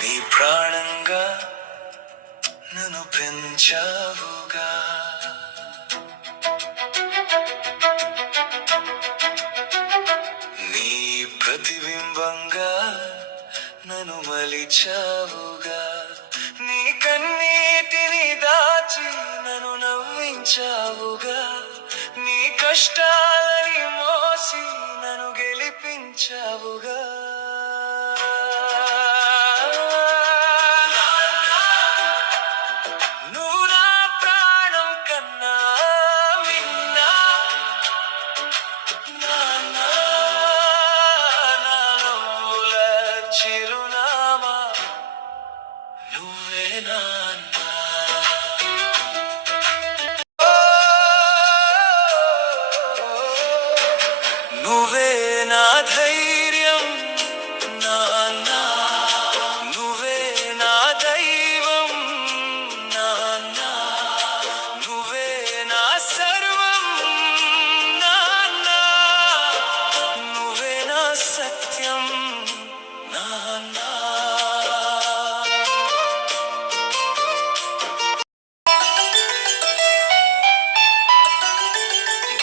నీ ప్రాణంగా నన్ను పెంచావుగా, నీ ప్రతిబింబంగా నన్ను మలిచావుగా, నీ కన్నీటిని దాచి నన్ను నవ్వించావుగా, నీ కష్టాలని మోసి నన్ను గెలిపించావుగా. నువ్వు నా ప్రాణం కన్నా మిన్నా, నాన్న నా నవ్వుల చిరునామా నువ్వే నాన్న. నువ్వే నా ధైర్యం నాన్న, నువ్వే నా దైవం నాన్న, నువ్వే నా సర్వం నాన్న, నువ్వే నా సత్యం నాన్న.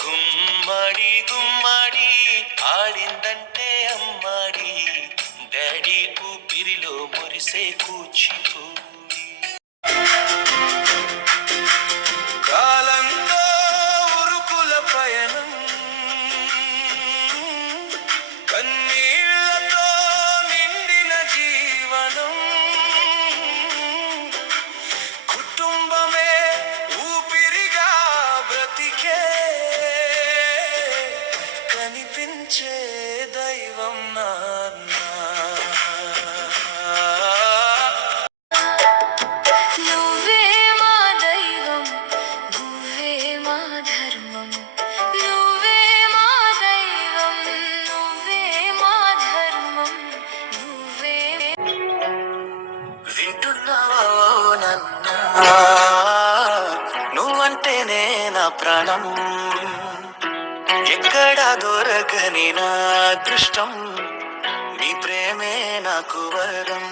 గుమ్మడి గుమ్మడి ఆడిందంటే అమ్మాడి, డాడీ ఊపిరిలో మురిసే కూచిపూడి. కాలంతో ఉరుకుల పయనం, కన్నీళ్లతో నిండిన జీవనం, కుటుంబమే ఊపిరిగా బ్రతికే కనిపించే దైవం నాన్న. నువ్వే మా దైవం, నువ్వే మా ధర్మం, నువ్వే మా దైవం, నువ్వే మా ధర్మం, నువ్వే. వింటున్నావో నన్న, నువ్వంటేనే నా ప్రాణం, ఎక్కడా దొరకని నా అదృష్టం, నీ ప్రేమే నాకు వరం.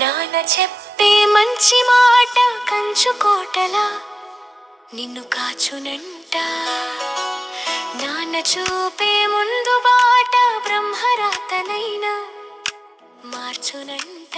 నాన్న చెప్పే మంచి మాట కంచుకోటలా నిన్ను కాచునంట, నాన్న చూపే ముందు బాట బ్రహ్మరాతనైనా మార్చునంట.